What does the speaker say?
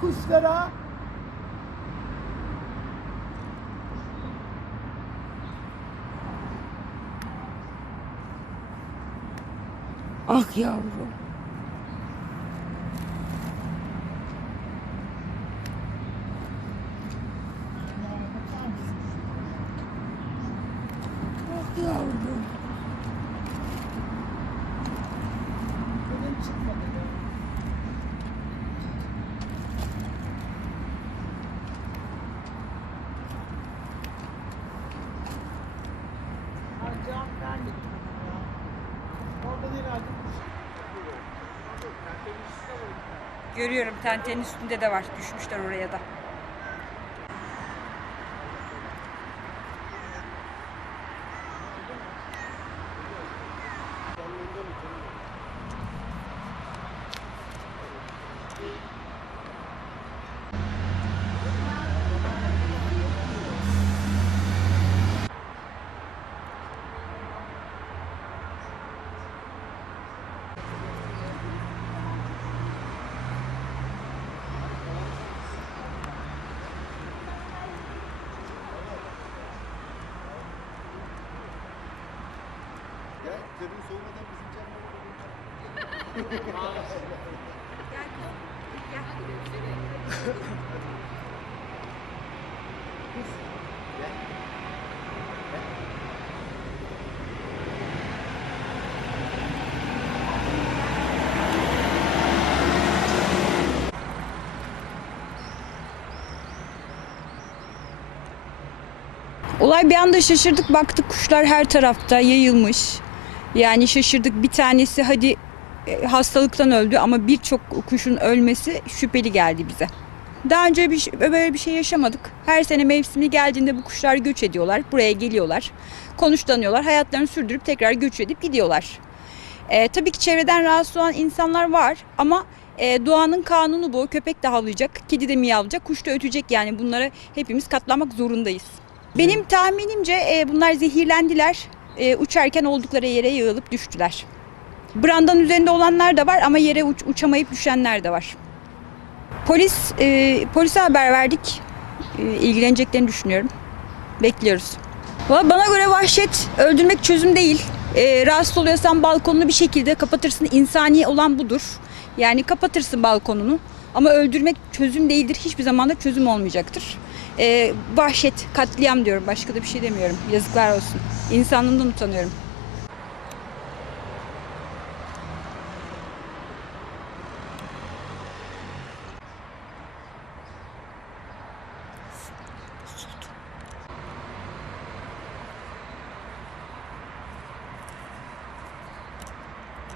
kuşlara Ah yavrum. Ah yavrum. benim çıkmadı. be. Ay can verdik bana ya. Orada değil artık kuş. Görüyorum tentenin üstünde de var. Düşmüşler oraya da. Canın soğumadan bizim Olay bir anda şaşırdık baktık kuşlar her tarafta yayılmış. Yani şaşırdık bir tanesi hadi e, hastalıktan öldü ama birçok kuşun ölmesi şüpheli geldi bize. Daha önce bir, böyle bir şey yaşamadık. Her sene mevsimi geldiğinde bu kuşlar göç ediyorlar. Buraya geliyorlar. Konuşlanıyorlar. Hayatlarını sürdürüp tekrar göç edip gidiyorlar. E, tabii ki çevreden rahatsız olan insanlar var ama e, doğanın kanunu bu. Köpek de havlayacak, kedi de miyavlayacak, kuş da ötecek. Yani bunlara hepimiz katlanmak zorundayız. Benim tahminimce e, bunlar zehirlendiler. E, uçarken oldukları yere yığılıp düştüler. Brandanın üzerinde olanlar da var ama yere uç- uçamayıp düşenler de var. Polis e, polise haber verdik. E, ilgileneceklerini düşünüyorum. Bekliyoruz. Valla Bana göre vahşet öldürmek çözüm değil. E, rahatsız oluyorsan balkonunu bir şekilde kapatırsın. İnsani olan budur. Yani kapatırsın balkonunu. Ama öldürmek çözüm değildir. Hiçbir zaman da çözüm olmayacaktır. E, vahşet, katliam diyorum. Başka da bir şey demiyorum. Yazıklar olsun. İnsanlığımdan utanıyorum.